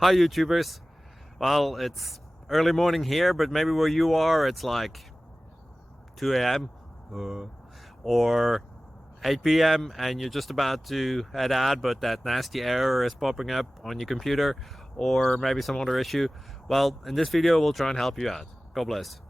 Hi YouTubers. Well, it's early morning here, but maybe where you are it's like 2 a.m. or 8 p.m. and you're just about to head out, but that nasty error is popping up on your computer, or maybe some other issue. Well, in this video we'll try and help you out. God bless.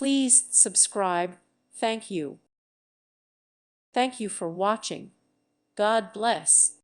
Please subscribe. Thank you. Thank you for watching. God bless.